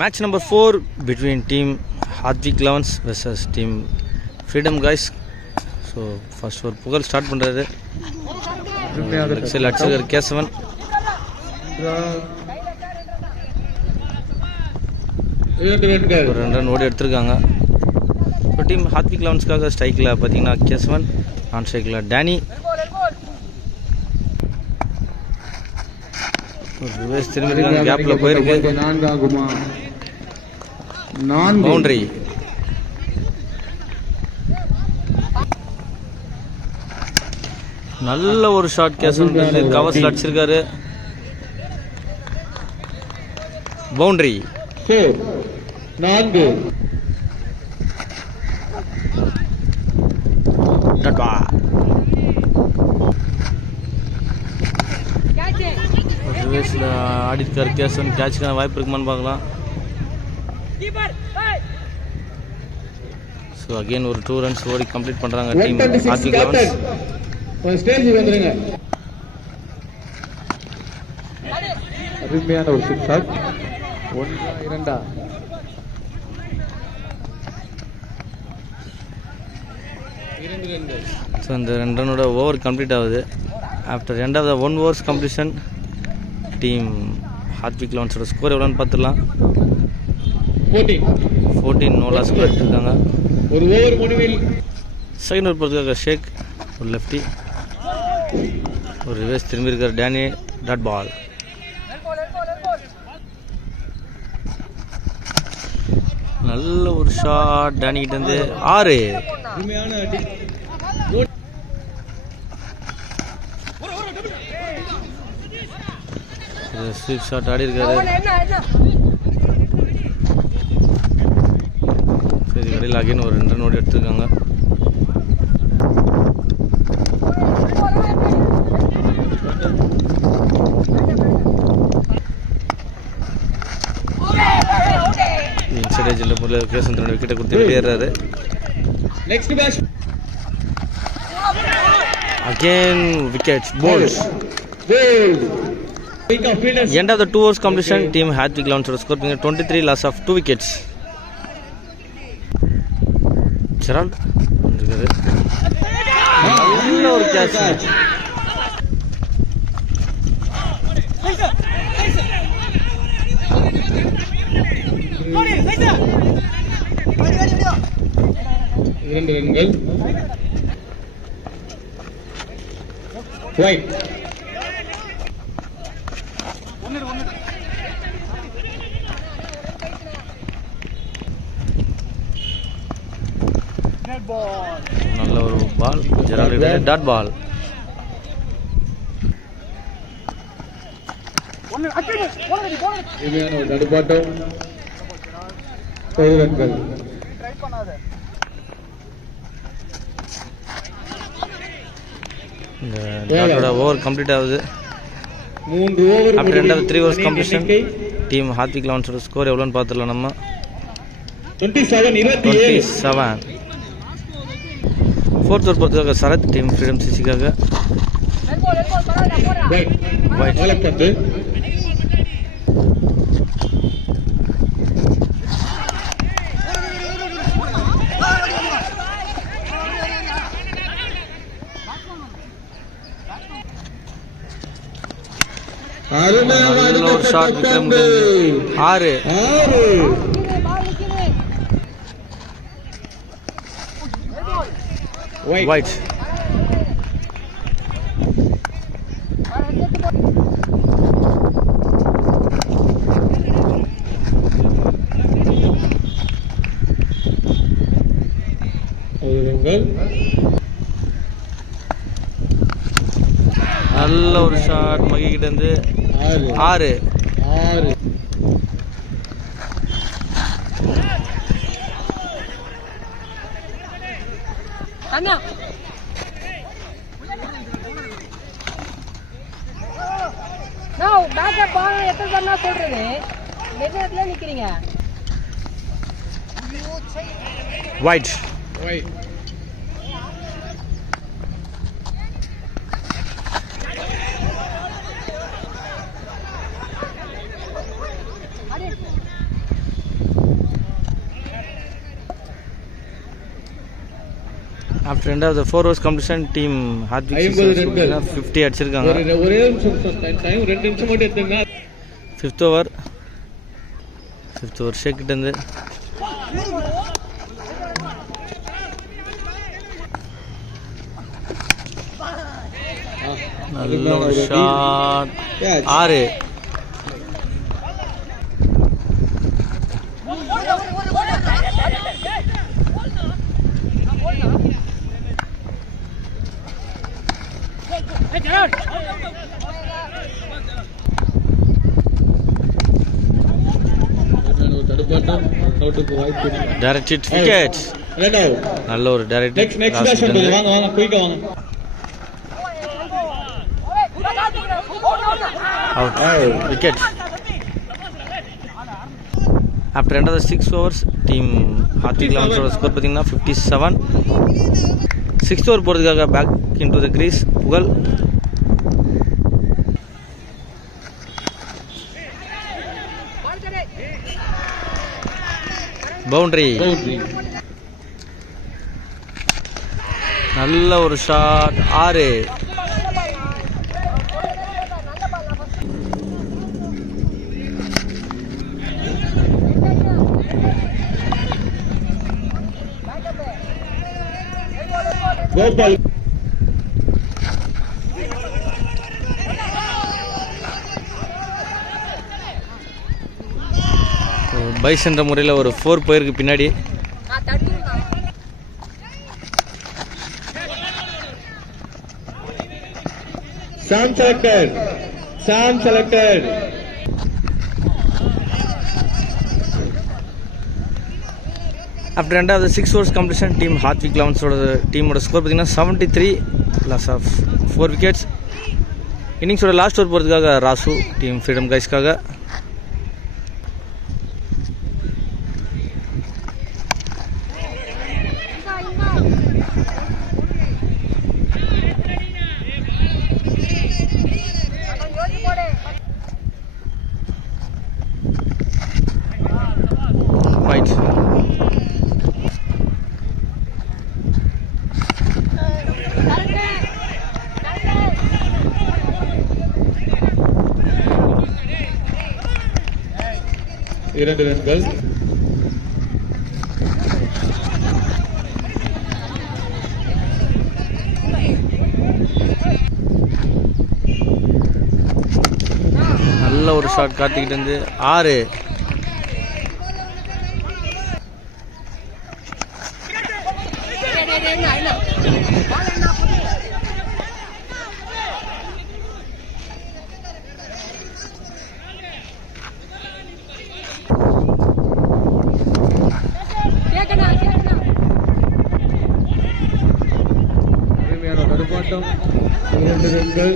Match number 4 between team Hardik Lawns versus team Freedom guys. So first for Pugal start பண்றாரு. XL அடிச்சிருக்காரு கேசவன். ஒரு 2 run ஓடி எடுத்திருக்காங்க. இப்போ டீம் ஹார்திக் லவன்ஸ்க்காக ஸ்ட்ரைக்கில் பார்த்தீங்கன்னா கேசவன், நான் ஸ்ட்ரைக்கில் டேனி. ரிவர்ஸ் திரும்பிருக்காங்க, கேப்பில் போயிருக்கு. பவுண்டரி. நல்ல ஒரு ஷாட் கேசவன் கவர்ஸ்ல அடிச்சிருக்காரு. பவுண்டரி. 4 ரிவர்ஸில் ஆடிருக்காரு கேசவன். கேட்சுக்கான வாய்ப்பு இருக்குமான்னு பார்க்கலாம். ஸோ அகெயின் ஒரு 2 runs ஓடி கம்ப்ளீட் பண்ணுறாங்க டீம் ஹார்திக் லவன்ஸ். அருமையான ஒரு சிக்ஸர். 1-2 ஸோ இந்த 2 ரன்னோட ஓவர் கம்ப்ளீட் ஆகுது. After end of the 1 overs completion team Hardik லவன்ஸோட ஸ்கோர் எவ்வளோன்னு பார்த்துடலாம். 14 நோ லாஸ் எடுத்துருக்காங்க. ஒரு ஓவர் முடிவில் செகண்ட் ஓவர் போகிறதுக்காக ஷேக் ஒரு லெஃப்டி, ஒரு ரிவர்ஸ் திரும்பி இருக்கார் டேனி. Dot ball. நல்ல ஒரு ஷாட் டேனி கிட்ட இருந்து. 6 ஸ்வீப் ஷாட் ஆடி இருக்காரு. சரி, கடையில் அகைன் ஒரு 2 run ஓடி எடுத்துருக்காங்க. இன்சைடேஜில் போல கேசன் தன்னோட விக்கெட்டை கொடுத்து வெளியேறாரு. Again wickets, balls. End of the 2 overs completion, team Hardik Lawns score 23 loss of 2 wickets. Gerald நல்ல ஒரு கேட்ச். இரண்டு ரன்கள். ரைட். நல்ல ஒரு பால். Gerald dot ball. இனிமையான ஒரு தடுப்பாட்டம். 10 ரன்கள். இந்த டாட்டோட ஓவர் கம்ப்ளீட் ஆகுது. 3 over. After end of 3 overs completion team Hardik லவன்ஸோட ஸ்கோர் எவ்வளோன்னு பார்த்துடலாம் நம்ம. 27. ஃபோர்த் ஓவர் பொறுத்தவரை சரத் டீம் ஃப்ரீடம் சிசிக்காக. நல்ல ஒரு ஷாட் விக்ரம். 6 White. நல்ல ஒரு ஷாட் மகி கிட்ட இருந்து. 6 White. After end of the 4 overs completion team Hardvik 50 அடிச்சிருக்காங்க. ஒரே நிமிஷம் டைம் 2 நிமிஷம் மட்டும் எடுத்துங்க. 5th over ஷேக் கிட்ட இருந்து நல்ல ஒரு ஷாட் 6. Direct wicket. நல்ல ஒரு direct wicket. After end of the 6 overs team Hardvik லெவன்ஸோட ஸ்கோர் பார்த்தீங்கன்னா 57. 6th over போகிறதுக்காக back in to the crease Pugazh. Boundary. நல்ல ஒரு ஷாட் 6. கோபால் பைஸ் என்ற முறையில் ஒரு 4 போயிருக்கு பின்னாடி. Sam selected. After end of the 6 overs completion team Hardvik லெவன்ஸோட டீமோட ஸ்கோர் பார்த்தீங்கன்னா 73. Loss of 4 wickets. இன்னிங்ஸோட லாஸ்ட் ஓவர் போகிறதுக்காக ராசு டீம் ஃப்ரீடம் கைஸ்க்காக. ரைட். இரண்டு ரன்கள். நல்ல ஒரு ஷாட் கார்த்திக்கிட்ட இருந்து 6. தடுப்பாட்டம் 2 ரன்கள்.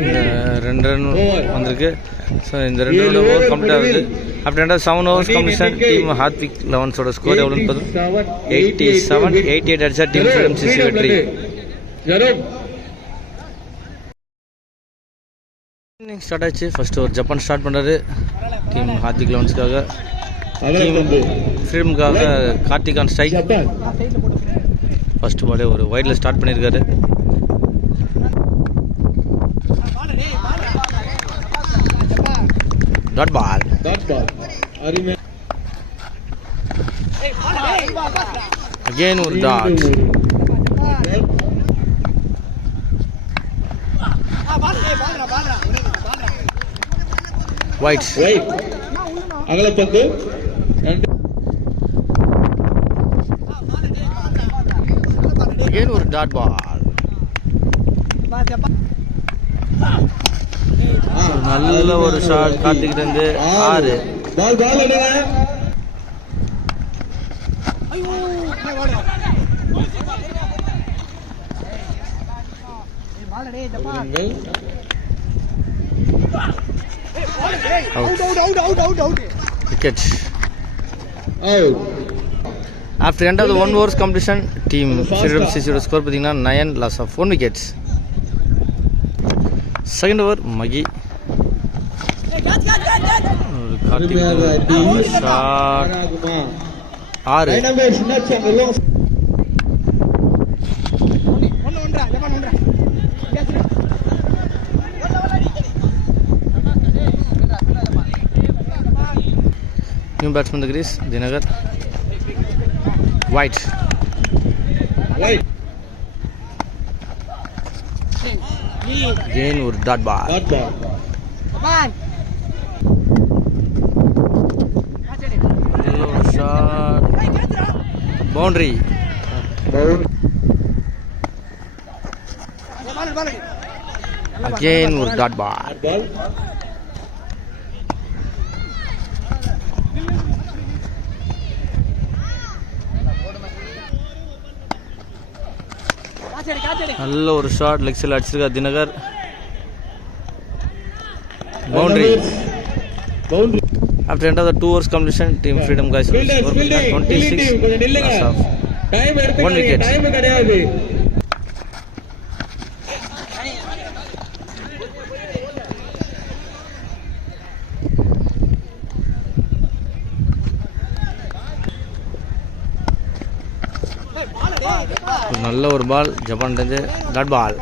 இந்த 2 ரன் வந்திருக்கு. ஸோ இந்த 2 ரன் ஓவர் கம்ப்ளீட் ஆகுது. After end of 7 overs completion team Hardvik லெவன்ஸோட ஸ்கோர் எவ்வளோன்னு பார்த்தோம் 87. 88 அடிச்சா டீம் ஃப்ரீடம் சிசி வெற்றி. இன்னிங் ஸ்டார்ட் ஆச்சு. ஃபர்ஸ்ட் ஒரு ஜப்பான் ஸ்டார்ட் பண்ணுறாரு டீம் ஹார்த்விக் லெவன்ஸ்க்காக. ஃப்ரீடமுக்காக கார்த்திக் ஆன் ஸ்ட்ரைக். ஃபர்ஸ்ட் பாலே ஒரு வைடில் ஸ்டார்ட் பண்ணியிருக்காரு. Dot ball. அகெயின் ஒரு டாட். வைட். அகலப்பந்து. அகெயின் ஒரு டாட் பால். நல்ல ஒரு ஷாட் கார்த்திக்கிட்ட இருந்து 6. Wicket. After end of the 1 overs completion, team Freedom CC score பார்த்தீங்கன்னா 9, loss of 1 wickets. Second over Magi Karthik shot 6. New batsman the crease, Dinagar. White. Again with dot ball. Yellow shot. Boundary. Again with dot ball. நல்ல ஒரு shot leg சைடில் அடிச்சிருக்கா Dinakar. Boundary. After end of the 2 overs completion, Team Freedom guys score 26 loss of 1 wicket. நல்ல ஒரு பால் ஜப்பான்லேருந்து dot ball.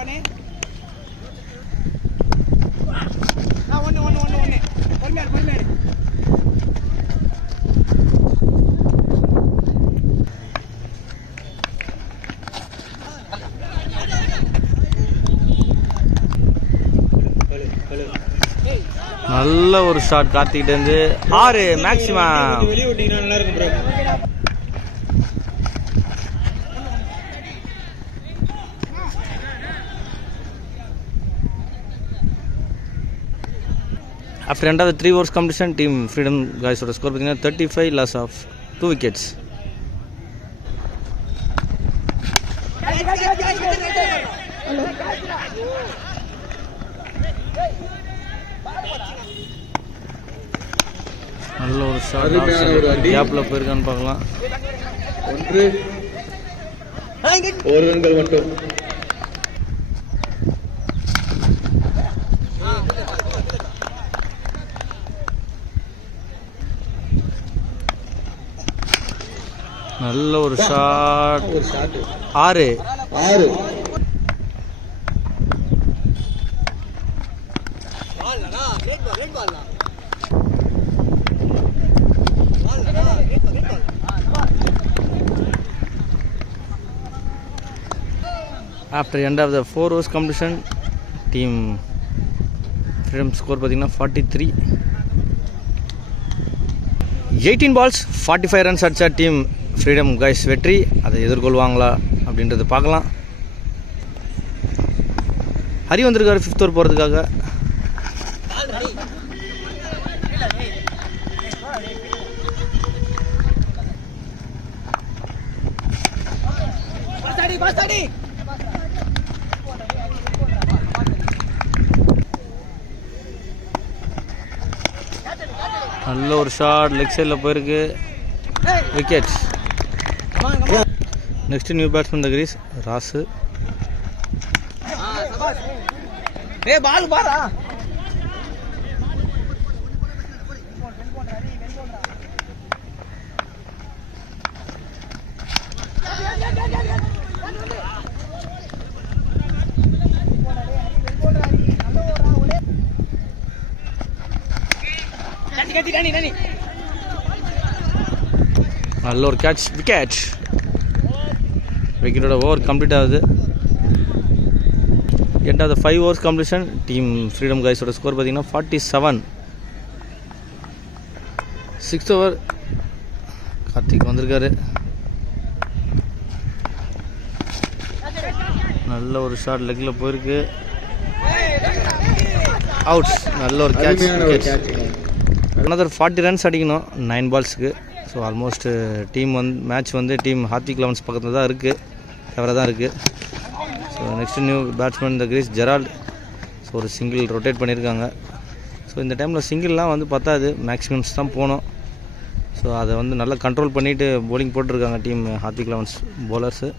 நல்ல ஒரு shot கார்த்திகிட்ட இருந்து 6 maximum. After end of the 3 overs completion, Team Freedom guys oda score pathina 35 loss of 2 wickets. நல்ல ஒரு shot கேப்ல போயிருக்கான்னு பார்க்கலாம். 1 ரன்கள் மட்டும். நல்ல ஒரு shot 6. After end of the 4 overs completion, Team Freedom score பார்த்தீங்கன்னா 43. 18 balls 45 runs அடிச்சா டீம் ஃப்ரீடம் கைஸ் வெற்றி. அதை எதிர்கொள்வாங்களா அப்படின்றத பார்க்கலாம். ஹரி வந்திருக்காரு 5th ஓவர் போகிறதுக்காக. நல்ல ஒரு ஷாட் லெக் சைடில் போயிருக்கு. Wicket. Next new batsman the crease Rasu. நல்ல ஒரு கேட்ச். விக்கெட். விக்கெட்டோட ஓவர் கம்ப்ளீட் ஆகுது. End of the 5 overs completion team freedom கைஸோட ஸ்கோர் பார்த்தீங்கன்னா 47. 6th ஓவர் கார்த்திக் வந்திருக்காரு. நல்ல ஒரு ஷாட் லெக்கில் போயிருக்கு. அவுட். நல்ல ஒரு கேட்ச். another 40 runs அடிக்கணும் 9 balls-க்கு. So almost team match team Hardik elevens பக்கத்தில் தான் இருக்குது, ஃபேவராக தான் இருக்குது. ஸோ நெக்ஸ்ட் நியூ பேட்ஸ்மேன் இந்த கிரீஸ் ஜெரால்ட். ஸோ ஒரு சிங்கிள் ரொட்டேட் பண்ணியிருக்காங்க. ஸோ இந்த டைமில் சிங்கிள்லாம் பத்தாது, மேக்ஸிமம்ஸ் தான் போகணும். ஸோ அதை நல்லா கண்ட்ரோல் பண்ணிவிட்டு போலிங் போட்டிருக்காங்க team Hardik elevens bowlers.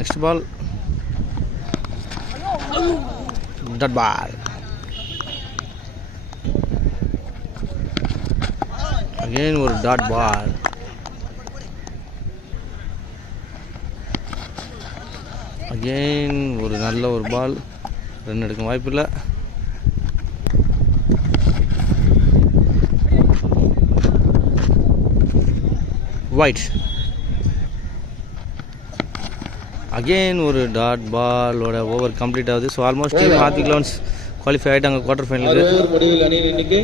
Next ball dot ball. Again ஒரு டாட் பால். அகெயின் ஒரு நல்ல ஒரு பால். ரன் எடுக்க வாய்ப்பில்லை. வைட். அகெயின் ஒரு டாட் பாலோட ஓவர் கம்ப்ளீட் ஆகுது. So almost team Hardik elevens qualify ஆகிட்டாங்க குவார்டர் ஃபைனலுக்கு. முடிவில் அணியின் எண்ணிக்கை